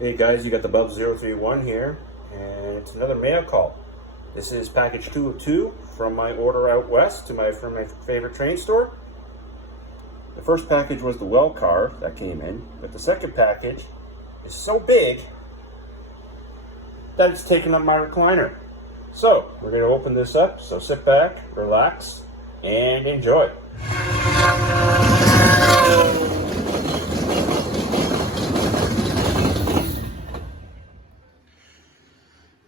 Hey guys, you got the Bub031 here, and it's another mail call. This is package 2 of 2 from my order out west from my favorite train store. The first package was the well car that came in, but the second package is so big that it's taking up my recliner. So, we're going to open this up, so sit back, relax, and enjoy.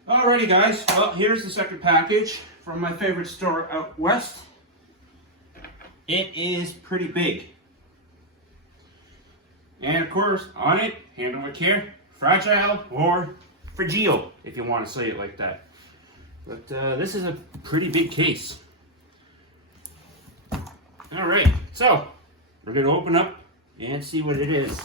Alrighty guys, well here's the second package from my favorite store out west. It is pretty big. And of course, on it, handle with care, fragile or fragile, if you want to say it like that. But this is a pretty big case. Alright, so we're going to open up and see what it is.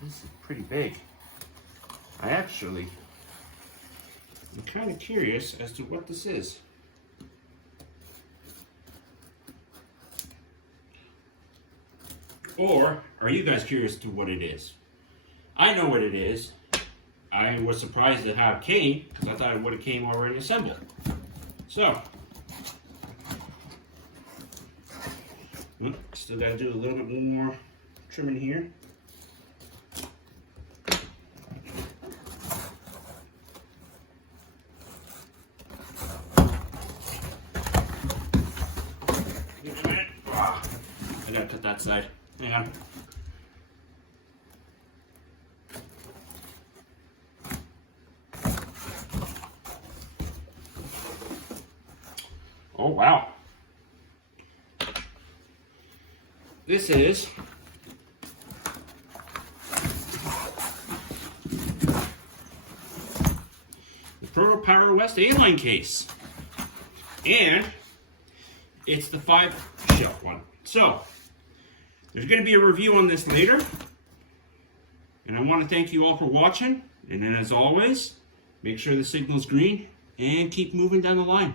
This is pretty big. I'm kind of curious as to what this is. Or are you guys curious to what it is? I know what it is. I was surprised at how it came, because I thought it would have came already assembled. So, still got to do a little bit more trimming here. I gotta cut that side. Hang on. Oh wow. This is the Proto Power West A-Line case. And it's the 5-shelf one. So, there's going to be a review on this later. And I want to thank you all for watching. And then as always, make sure the signal's green and keep moving down the line.